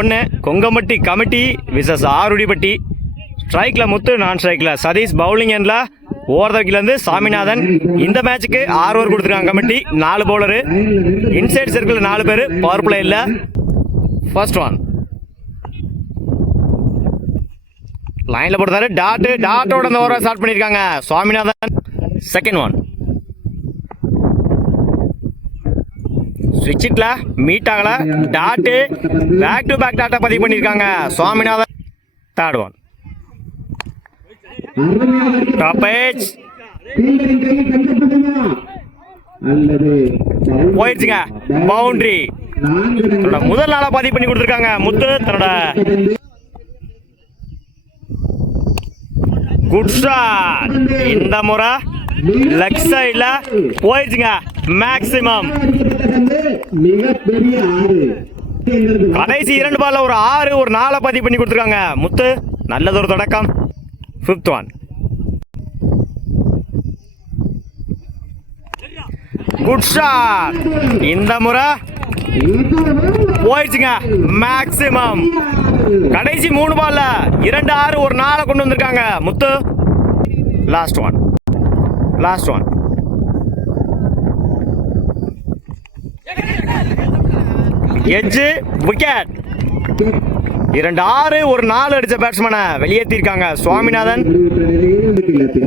ஒன்று Kongampatti committee versus ஆருடிப்பட்டி. ஸ்ட்ரைக்கில் முத்து, நான் ஸ்ட்ரைக்கில் சதீஷ், பவுலிங் எண்டில் ஓவர் த விக்கெட்லேருந்து சாமிநாதன். இந்த மேட்சுக்கு 6 ஓவர் கொடுத்துருக்காங்க கமிட்டி, 4 பவுலரு. இன்சைட் சர்க்கிள் 4 பேர், பவர் பிளே இல்லை. ஃபர்ஸ்ட் ஒன் லைனில் போடுறாரு, டாட்டோட அந்த ஓவரை ஸ்டார்ட் பண்ணியிருக்காங்க சுவாமிநாதன். செகண்ட் ஒன் ஸ்விட்சிட்ல மீட் ஆகல, டாட்டு பேக் டு பேக் டாட்டா பதிவு பண்ணியிருக்காங்க Swaminathan. Third one top edge போயிடுச்சுங்க, பவுண்டரி. தன்னோட முதல் நாளா பதிவு பண்ணி கொடுத்துருக்காங்க முத்து. தன்னோட குட் ஷாட் இந்த முறை லெக் சைட்ல போயிடுச்சுங்க, மேக்ஸிமம். கடைசி 2 பால்ல ஒரு 6 ஒரு 4 பதிவு பண்ணி கொடுத்துருக்காங்க முத்து. நல்லது ஒரு தொடக்கம். ஃபிஃப்த் ஒன் குட் ஷாட் இந்த முறை போயிடுச்சுங்க, மேக்ஸிமம். கடைசி 3 பால்ல 2 6 ஒரு 4 கொண்டு வந்திருக்காங்க Muthu. Last one edge wicket. 2 6 ஒரு 4 அடிச்ச பேட்ஸ்மேனை வெளியேற்றிருக்காங்க சுவாமிநாதன்.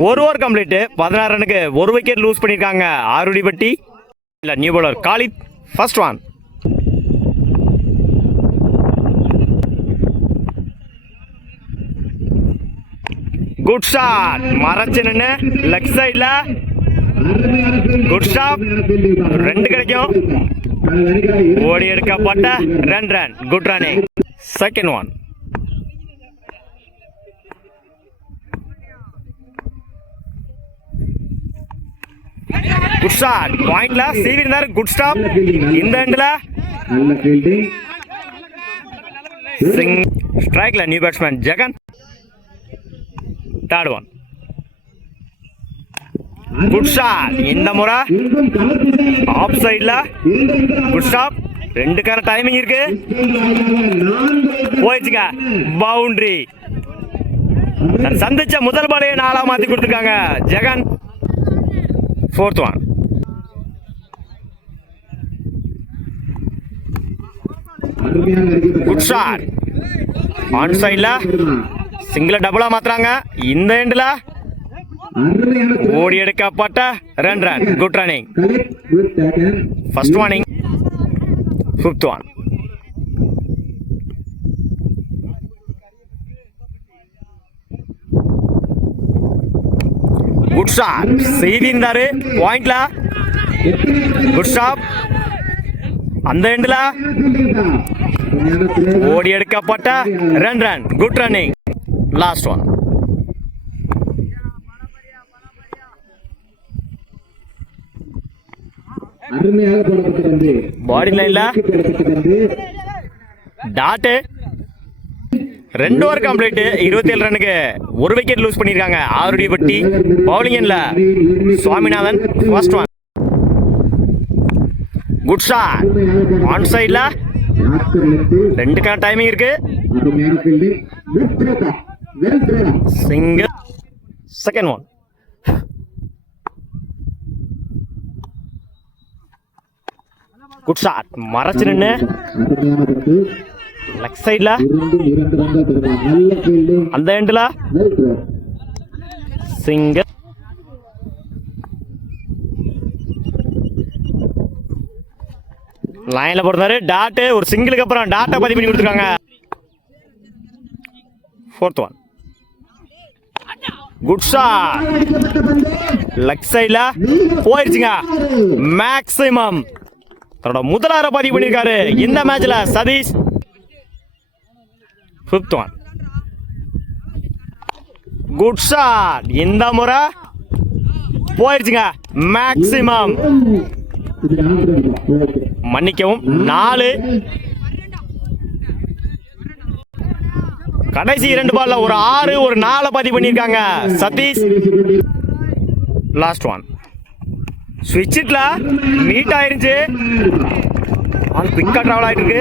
1 ஓவர் கம்ப்ளீட், 16 ரனுக்கு 1 விக்கெட் லூஸ் பண்ணியிருக்காங்க ஆருடிப்பட்டி. இல்ல new bowler Khalid. First one good shot, மறைச்சு நின்று லெக் சைட்ல குட் ஷாட். 2 கிடைக்கும். ஓடி எடுக்கப்பட்ட 2 run, good running. Second one good shot, பாயிண்ட்ல சீவி இருந்தாரு, குட் ஸ்டாப். இந்த எண்ட்ல ஸ்ட்ரைக்ல new batsman Jagan. Third one good shot இந்த முறை ஆஃப் சைட்ல குட் ஸ்டாப். 2 டைமிங் இருக்கு, போயிடுச்சுங்க, பவுண்டரி. சந்திச்ச முதல் பாலையை 4 மாத்தி கொடுத்துருக்காங்க Jagan. Fourth one good shot on சைட்ல சிங்கிள டபுளா மாத்துறாங்க. இந்த எண்ட்ல ஓடி எடுக்கப்பட்ட 2 run, good running. First warning. Fifth one good shot, செய்தி இருந்தாரு பாயிண்ட்ல, குட் ஸ்டாப். அந்த எண்ட்ல ஓடி எடுக்கப்பட்ட 2 run, good running. Last one body லைன்ல டாட்டு. 2 ஓவர் கம்ப்ளீட், 27 ரனுக்கு 1 விக்கெட் லூஸ் பண்ணிருக்காங்க ஆருடிப்பட்டி. பவுலிங் எண்ட்ல Swaminathan. First one good shot on சைட்ல 2 டைமிங் இருக்கு, single. Second one good shot, மறைச்சு நின்று லெக் சைட்ல அந்த எண்ட்ல சிங்கிள். லைன்ல போடுறாரு, டாட்டு. ஒரு சிங்கிளுக்கு அப்புறம் டாட்டா பதிவு பண்ணி கொடுத்துருக்காங்க. Fourth one good shot leg சைட்ல போயிருச்சுங்க, மேக்ஸிமம். தன்னோட முதல் 6 பதிவு பண்ணியிருக்காரு இந்த மேட்ச்ல Satish. Fifth one good shot இந்த முறை போயிருச்சுங்க, மேக்ஸிமம். மன்னிக்கவும் 4. கடைசி 2 பால்ல ஒரு 6 ஒரு 4 பதிவு பண்ணியிருக்காங்க சதீஷ். லாஸ்ட் ஒன் ஸ்விட்சிட்ல மீட் ஆயிருச்சு. பால் குயிக்கா டிராவல் ஆயிட்டு இருக்கு,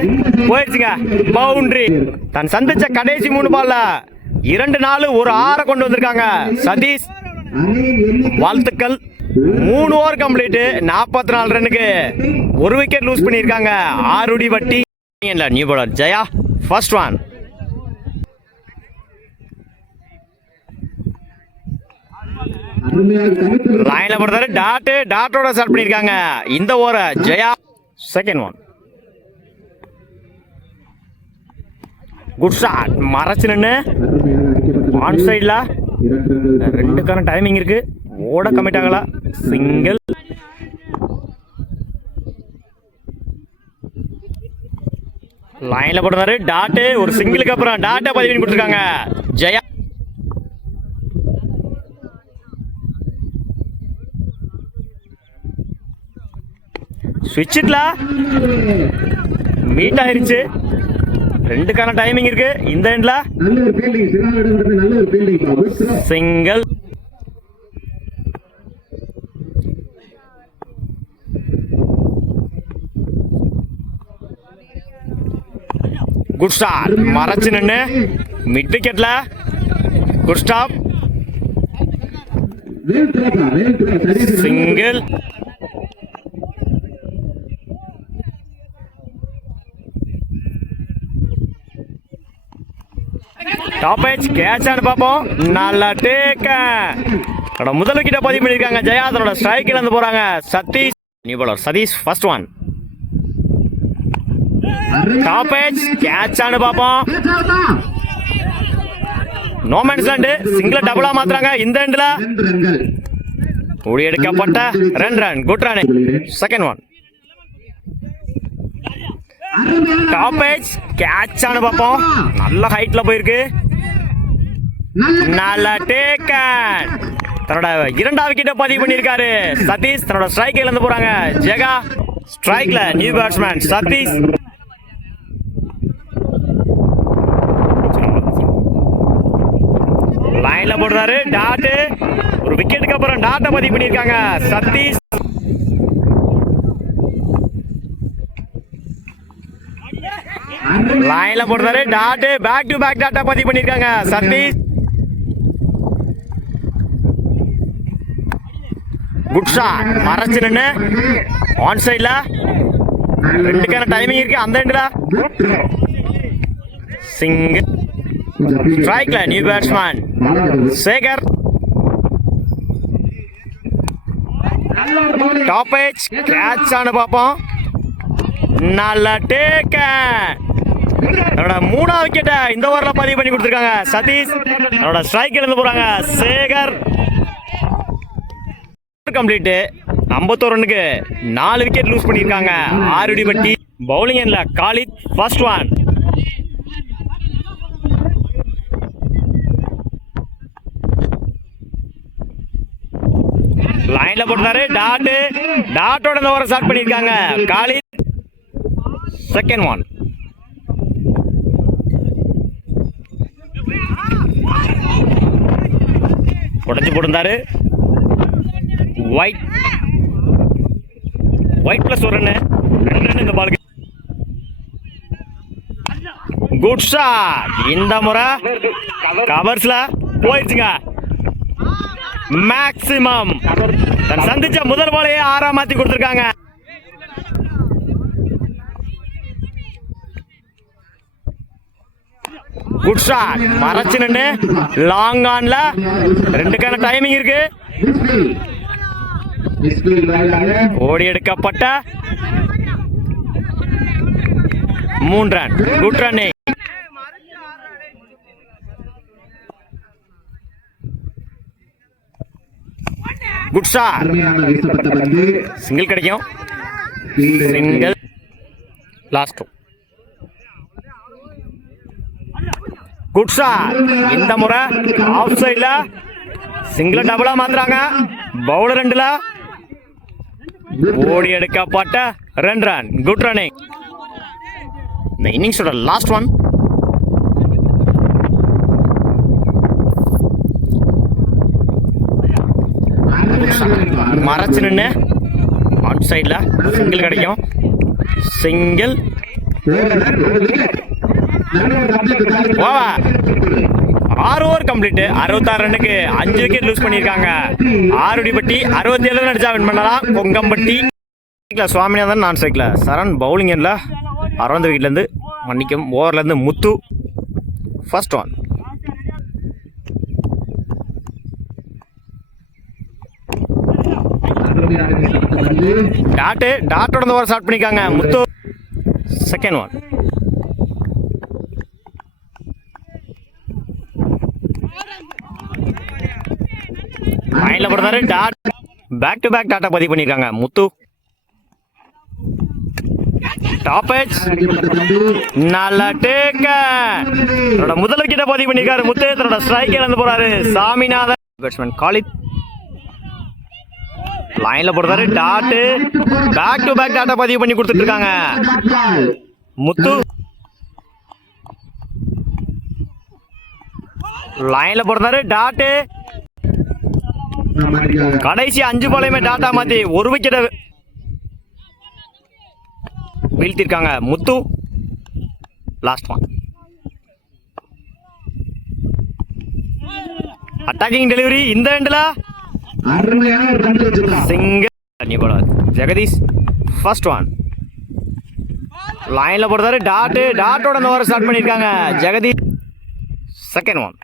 போயிடுச்சுங்க பவுண்டரி. தன் சந்திச்ச கடைசி 3 பால்ல 2 4 ஒரு 6 கொண்டு வந்திருக்காங்க சதீஷ். வாழ்த்துக்கள். 3 ஓவர் கம்ப்ளீட், 44 ரன்னுக்கு 1 விக்கெட் லூஸ் பண்ணியிருக்காங்க ஆறுடி வட்டி. New bowler Jaya first one. லைன்ல போடுறாரு, டாட்டோட ஸ்டார்ட் பண்ணிருக்காங்க இந்த over Jaya. Second one. Good shot, மறைச்சு நின்று ஆன் சைட்ல 2க்கான டைமிங் இருக்கு, ஓட கமிட் ஆகல. சிங்கிள். லைன்ல போடுறாரு, டாட் ஒரு சிங்கிளுக்கு அப்புறம் டாட்டை பதிவு பண்ணி கொடுத்துருக்காங்க ஜெயா. ஸ்விட்ச்ல மீட் ஆயிருச்சு, 2க்கான டைமிங் இருக்கு இந்த எண்ட்ல. சிங்கிள். குட் ஸ்டார்ட், மறைச்சு நின்று மிட் விக்கெட்ல good stop. Single. Top edge catch ஆன பாப்போம். நல்ல டேக்க. முதல் விக்கெட்டை பதிவு பண்ணிருக்காங்க ஜெயா. தன்னோட ஸ்ட்ரைக்கில் இருந்து போறாங்க Satish. New bowler Satish first one. Top edge catch ஆன பாப்போம். நோ மேன்ஸ் லேண்ட், சிங்கிள் டபுளா மாத்துறாங்க இந்த எண்ட்ல. ஓடி எடுக்கப்பட்ட 2 run. Good run. Second one. Top edge catch ஆன பாப்போம். நல்ல ஹைட்ல போயிருக்கு. நல்ல டேக்கன். தன்னோட 2வது விக்கெட்டை பதிவு பண்ணியிருக்காரு சதீஷ். தன்னோட ஸ்ட்ரைக்ல இருந்து போறாங்க ஜெகா. ஸ்ட்ரைக்ல new batsman Satish. லைன்ல போடுறாரு, டாட் ஒரு விக்கெட்டுக்கு அப்புறம் டாட்டை பதிவு பண்ணியிருக்காங்க சதீஷ். லைன்ல போடுறாரு, டாட் பேக் டு பேக் டாட்டா பதிவு பண்ணிருக்காங்க சதீஷ். குட் ஷாட், மறைச்சு நின்று ஆன் சைட்ல 2க்கான டைமிங் இருக்கு அந்த எண்ட்ல. சிங்கிள். ஸ்ட்ரைக்ல new batsman Sekar. Top edge catch ஆன பாப்போம். நல்ல டேக்க. அவரோட 3வது விக்கெட்டை இந்த ஓவர்ல பதிவு பண்ணி கொடுத்துருக்காங்க சதீஷ். அவரோட ஸ்ட்ரைக்ல இருந்து போறாங்க சேகர். கம்ப்ளீட், 51 ரன்னுக்கு 4 விக்கெட் லூஸ் பண்ணிருக்காங்க ஆறுடி வட்டி. பவுலிங் எண்ட்ல காலித் ஃபர்ஸ்ட் ஒன். லைன்ல போட்டாரு, டாட்டோட இந்த ஓவரை ஸ்டார்ட் பண்ணிருக்காங்க காலித். Second one. உடச்சு போட்டிருந்தாரு. ஒயிட் பிளஸ் 1 ரன், 2 ரன் இந்த பாலுக்கு. குட் ஷாட், இந்த முறை கவர்ஸ்ல போயிடுச்சுங்க. மேக்ஸிமம் தன் சந்திச்ச முதல் பாலையே 6ஆ மாத்தி கொடுத்திருக்காங்க. குட் ஷாட், மறைச்சு நின்று லாங் ஆன்ல 2க்கான டைமிங் இருக்கு. ஓடி எடுக்கப்பட்ட 3 run. Good running. Good shot, single கிடைக்கும். சிங்கிள். லாஸ்ட். குட் ஷாட், இந்த முறை ஆஃப் சைட்ல சிங்கிள் டபுளா மாத்துறாங்க பவுலர் ரெண்டுல. ஓடி எடுக்கப்பட்ட 2 ரன். Good running. இந்த இன்னிங்ஸோட லாஸ்ட் ஒன். மறைச்சு நின்று ஆன் சைட்ல சிங்கிள் கிடைக்கும். சிங்கிள் ஓவர் 6 ஓவர் கம்ப்ளீட் 66 ரன்னுக்கு 5 விக்கெட் லூஸ் பண்ணியிருக்காங்க ஆருடிப்பட்டி 67 ரன் அடிச்சா வின் பண்ணலாம் கொங்கம்பட்டி சுவாமிநாதன் நான் ஸ்ட்ரைக்ல சரண் பவுலிங் எண்ணில் 60 விக்கெட்லேருந்து மன்னிக்கும் ஓவர்லேருந்து முத்து ஃபர்ஸ்ட் ஒன் டாட்டோட ஓவர் ஸ்டார்ட் பண்ணிக்காங்க முத்து செகண்ட் ஒன் லைன்ல போடுறாரு டாட் பேக் டு பேக் டாட்டா பதிவு பண்ணிருக்காங்க முத்து டாப் எட்ஜ் நல்ல டேக்க தன்னோட முதல் விக்கெட்டை பதிவு பண்ணிருக்காரு முத்து தன்னோட ஸ்ட்ரைக் இழந்து போறாரு சாமிநாதன் பேட்ஸ்மேன் காலித் லைன்ல போடுறாரு டாட் பேக் டு பேக் டாட்டா பதிவு பண்ணி கொடுத்துட்டு இருக்காங்க முத்து லைன்ல போடுறாரு டாட் கடைசி 5 பாலையுமே டாட்டா மாத்தி ஒரு விக்கெட்டை வீழ்த்திருக்காங்க முத்து லாஸ்ட் ஒன் அட்டாக்கிங் டெலிவரி இந்த எண்ட்ல சிங்கிள் ஜெகதீஷ் ஃபர்ஸ்ட் ஒன் லைன்ல போடுறாரு டாட்டோட அந்த ஓவர் ஸ்டார்ட் பண்ணிருக்காங்க ஜெகதீஷ் செகண்ட் ஒன்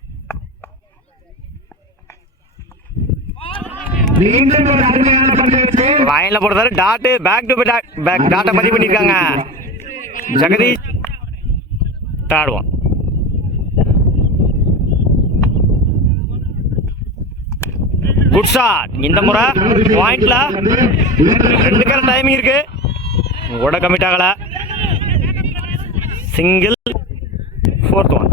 லைன்ல போடுறாரு டாட் பேக் டு பேக் டாட்டா பதிவு பண்ணிருக்காங்க Jagadish third one good shot இந்த முறை பாயிண்ட்ல 2 கரெக்ட் டைமிங் இருக்கு ஓட கமிட் ஆகல சிங்கிள் ஃபோர்த் ஒன்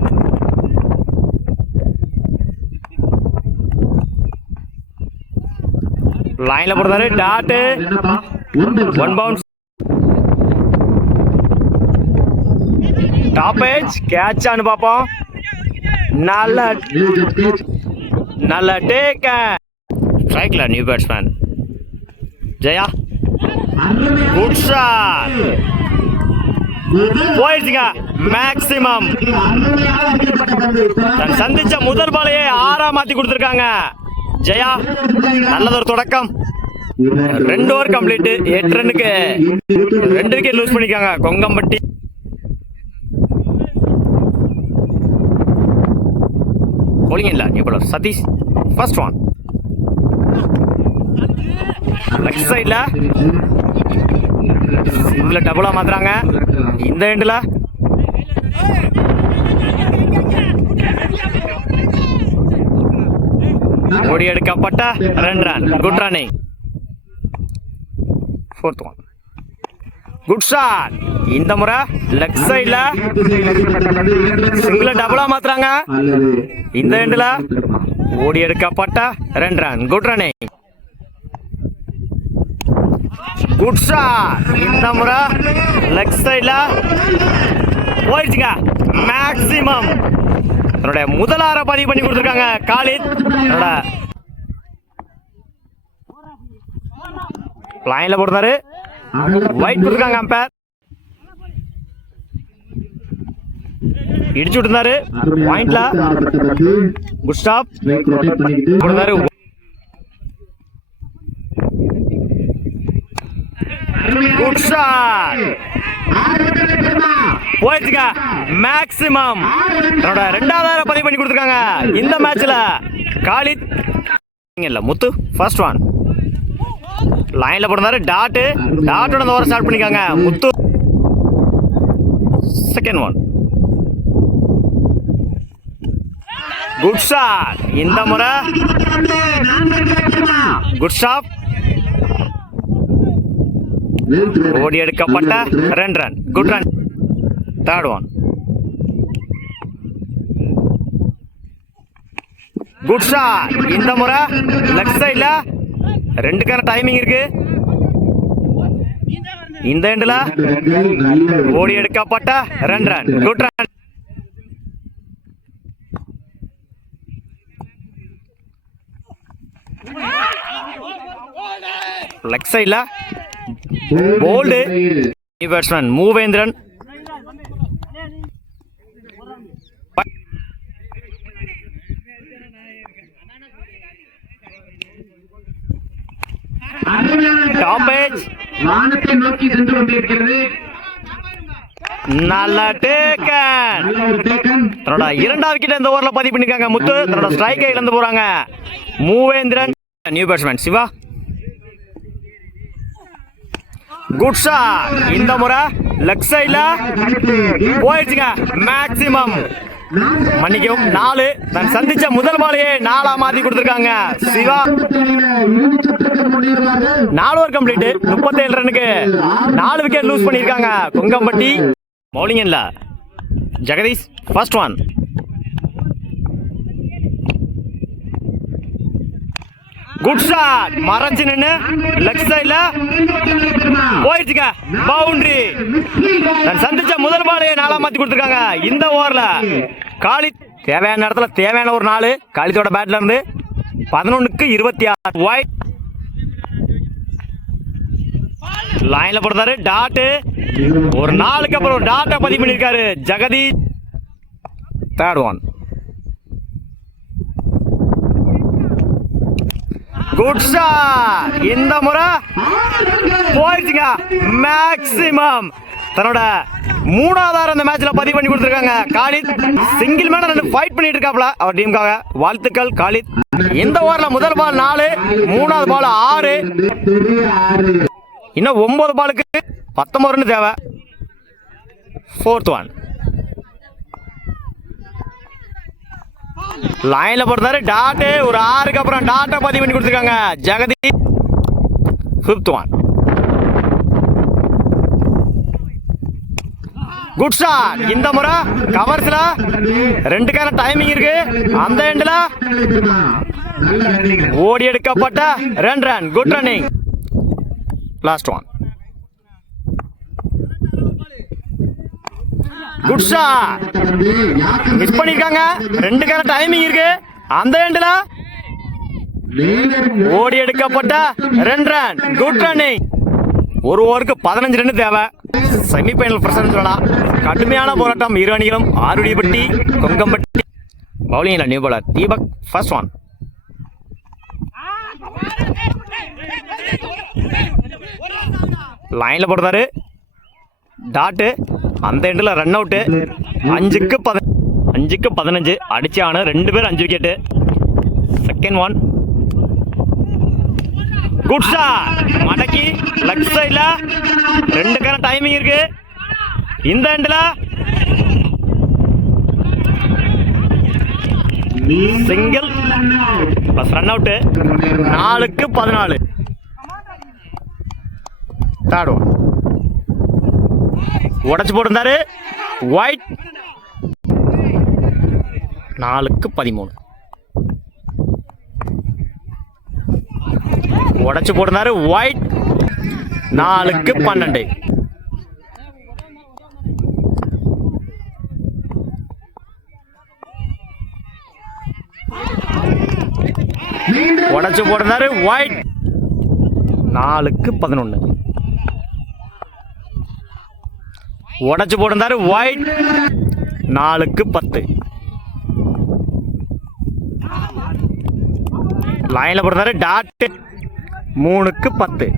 லைன்ல போடுறாரு dot one bounce top edge catch ஆனு பாப்போம் நல்ல டேக் ஸ்ட்ரைக்ல new batsman Jaya good shot போயிடுச்சுங்க மேக்ஸிமம் சந்திச்ச முதல் பாலையே 6 மாத்தி கொடுத்துருக்காங்க ஜெயா நல்லதொரு தொடக்கம் 2 ஓவர் கம்ப்ளீட் 8 ரன்னுக்கு 2 விக்கெட் லூஸ் பண்ணிருக்காங்க கொங்கம்பட்டி போலிங் இல்ல new bowler Satish first one left சைட்ல சிங்கிள டபுளா மாத்துறாங்க இந்த எண்ட்ல ஓடி எடுக்கப்பட்ட 2 run good running fourth one good shot இந்த முறை லெஃப்ட் சைட்ல சிங்கிள டபுளா மாத்துறாங்க இந்த எண்ட்ல ஓடி எடுக்கப்பட்ட 2 run good running good shot இந்த முறை லெஃப்ட் சைட்ல போயிடுச்சுங்க மேக்ஸிமம் தன்னுடைய முதல் 6 பதிவு பண்ணி கொடுத்துருக்காங்க காலித் லைன்ல போடுறாரு வைட் கொடுத்துருக்காங்க அம்பேர் இடிச்சு விட்டுருந்தாரு பாயிண்ட்ல குட் ஸ்டாப் போடுறாரு குட் ஷாட் போயிடுச்சுங்க மேக்ஸிமம் தன்னோட 2வது பதிவு பண்ணி கொடுத்துருக்காங்க இந்த மேட்ச்ல காலித் இல்ல முத்து ஃபர்ஸ்ட் ஒன் லைன்ல போடுறாரு டாட்டோட ஓவர் ஸ்டார்ட் பண்ணிருக்காங்க Muthu second one good shot இந்த முறை குட் ஷாட் ஓடி எடுக்கப்பட்ட 2 run good run third one good shot இந்த முறை லெஃப்ட் சைட்ல 2 கான டைமிங் இருக்கு இந்த எண்ட்ல ஓடி எடுக்கப்பட்ட 2 ரன் குட் ரன் லெஃப்ட் சைட்ல bowled new batsman Moovendran. Top edge வானத்தை நோக்கி சென்று கொண்டிருக்கிறது. நல்ல டேக்கன். தன்னோட இரண்டாவது விக்கெட் இந்த ஓவர்ல பதிவு பண்ணிருக்காங்க முத்து. தன்னோட ஸ்ட்ரைக்கை இழந்து போறாங்க Moovendran. New batsman Siva. Good shot. இந்த முறை லெக் சைட்ல போயிடுச்சுங்க. மேக்ஸிமம் மன்னிக்கவும் 4. நான் சந்திச்ச முதல் பாலையே 4 மாத்தி கொடுத்திருக்காங்க சிவா. 4 over complete. 37 ரன்னுக்கு 4 விக்கெட் லூஸ் பண்ணிருக்காங்க கொங்கம்பட்டி. பவுலிங் இல்ல Jagadish. First one. Good shot. மறைஞ்சு நின்னு லெக் சைட்ல போயிடுச்சுங்க. பவுண்டரி. நான் சந்திச்ச முதல் பாலையே 4 மாத்தி கொடுத்திருக்காங்க இந்த ஓவர்ல. காலித் தேவையான இடத்துல தேவையான ஒரு 4. காலித்தோட பேட்ல இருந்து 11க்கு 26. ஒயிட் லைன்ல போடுறாரு. டாட். ஒரு 4க்கு அப்புறம் ஒரு டாட்டை பதிவு பண்ணிருக்காரு Jagadish. Third one. Good shot. இந்த முறை போயிடுச்சுங்க. மேக்ஸிமம் தன்னோட 3வது அந்த மேட்ச்ல பதிவு பண்ணி கொடுத்திருக்காங்க காலித். சிங்கிள் மேன 2 ஃபைட் பண்ணிட்டு இருக்காப்ல அவர் டீமுக்காக. வாழ்த்துக்கள் காலித். இந்த ஓவர்ல முதல் பால் 4, 3வது பால் 6, இன்னும் 9 பாலுக்கு 19 ரன் தேவை. Fourth one. லைன்ல போடுறாரு. டாட். ஒரு 6க்கு அப்புறம் டாட்டை பதிவு பண்ணி கொடுத்திருக்காங்க Jagadish. Fifth one. Good shot. இந்த முறை கவர்ஸ்ல 2க்கான டைமிங் இருக்கு. அந்த எண்ட்ல ஓடி எடுக்கப்பட்ட 2 run. Good running. Last one. Good shot. Miss பண்ணிருக்காங்க. 2க்கான டைமிங் இருக்கு. அந்த எண்ட்ல ஓடி எடுக்கப்பட்ட 2 ரன். Good running. ஒரு ஓவருக்கு 15 ரன் தேவை. செமிஃபைனல் பிரசன்ஸ் சொல்லலாம். கடுமையான போராட்டம் இரு அணிகளும். Arudippatti Kongampatti. Bowling new bowler Deepak. First one. லைன்ல போடுறாரு. டாட். அந்த எண்டில் ரன் அவுட். 5க்கு 15 அடிச்சான 2 பேர் 5 wicket. Second one. Good shot. மடக்கி லெக் சைட்ல 2க்கான டைமிங் இருக்கு. இந்த எண்ட்ல சிங்கிள் பிளஸ் ரன் அவுட். 4க்கு 14. Third one. உடச்சு போட்டிருந்தாரு. ஒயிட். 4க்கு 13. உடச்சு போட்டிருந்தாரு. ஒயிட். 4க்கு 12. உடச்சு போட்டிருந்தாரு. ஒயிட். 4க்கு 11. உடச்சு போட்டிருந்தாரு. ஒயிட். 4க்கு 10. லைன்ல போடுறாரு. டாட். 3க்கு 10.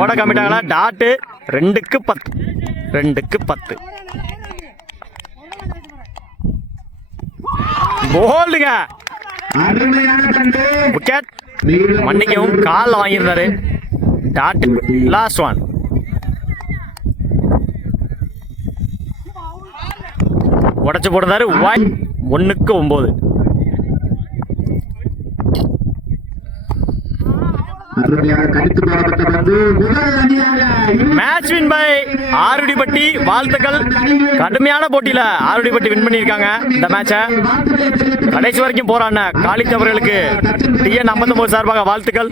ஓட கம்மிட்டாங்களா. டாட். 2க்கு 10. 2க்கு 10. போல்டுங்க. விக்கெட். மன்னிக்கவும் காலில் வாங்கியிருந்தாரு. டாட். Last one. உடச்சு போடுறாரு. 1க்கு 9. Match win by Arudippatti. வாழ்த்துக்கள். கடுமையான போட்டியில ஆருடிப்பட்டி வின் பண்ணியிருக்காங்க இந்த மேட்சை. கடைசி வரைக்கும் போராடின காலித் அவர்களுக்கு TN 59 சார்பாக வாழ்த்துக்கள்.